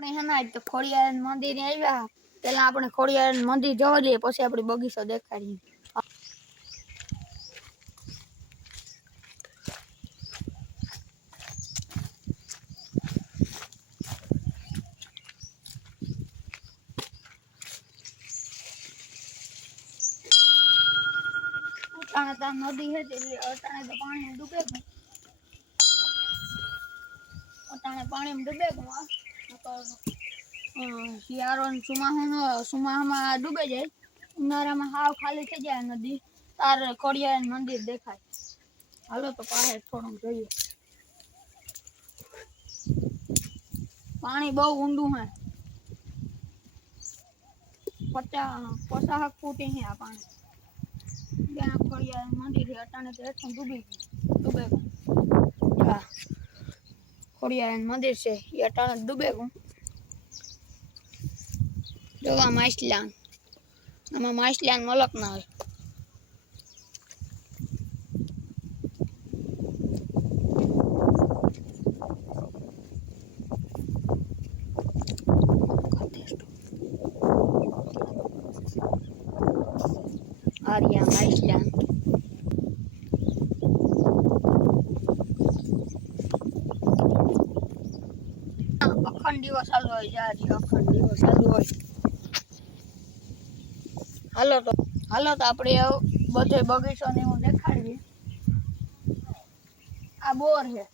આપણે હેના તો ખોડિયાર મંદિર આવ્યા પેલા આપણે ખોડિયાર મંદિર જવા દઈએ પછી આપણે બગીચો દેખાડીએ અટાણે તો નદી હતી અટાણે તો પાણી ડૂબે ગયું અટાણે પાણી ડૂબે ગયું શિયાળો સુમાહામાં ડૂબે જાય ઉનાળામાં હાવ ખાલી થઈ જાય નદી તાર ખોડિયાર મંદિર દેખાય હાલો તો પાસે થોડું જોઈએ પાણી બહુ ઊંડું હે 50 ફૂટ હે આ પાણી ત્યાં ખોડિયાર મંદિર અટાણે તો એટલું ડૂબે ગયું ખોડિયાર મંદિર છે એ અટાણે ડૂબે ગયું જોવા માછલા આમાં માછલા મલક ના હોય આર્યા માછલા અખંડ દિવસ ચાલુ હોય જારી અખંડ દિવસ ચાલુ હોય હાલો તો આપણે બધે બગીચો ને હું દેખાડીએ આ બોર છે